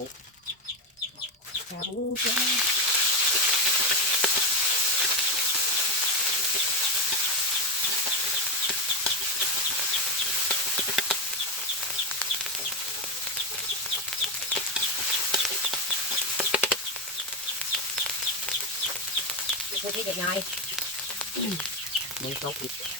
hủ hả hủ cho Hãy subscribe cho kênh Ghiền Mì Gõ Để không bỏ lỡ những video hấp dẫn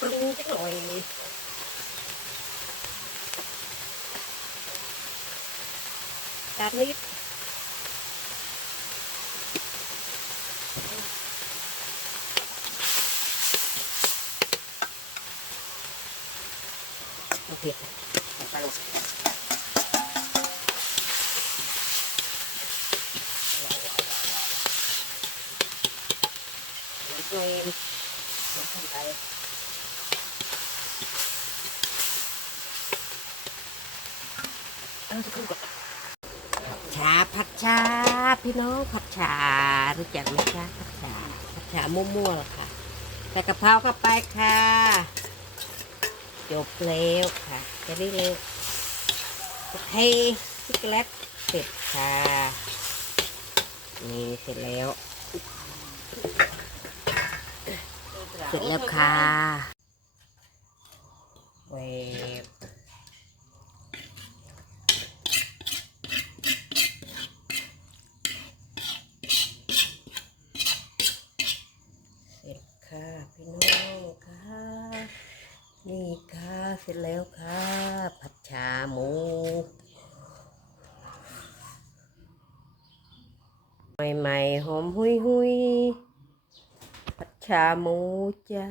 ปรุงจังหน่อยจากนี้โอเคไปลงตัวเองทำไปชาผัดชา พี่น้องผัดชา รู้จักไหมคะผัดชาผัดชา มั่วๆหรอค่ะใส่กะเพราเข้าไปค่ะ จบแล้วค่ะจะได้เร็วเทช็กโกแลตเสร็จค่ะนี่เสร็จแล้วเสร็จแล้วค่ะเว้เสร็จแล้วค่ะผัดชาหมู ใหม่ๆหอมหุยหุยผัดชาหมูจ้า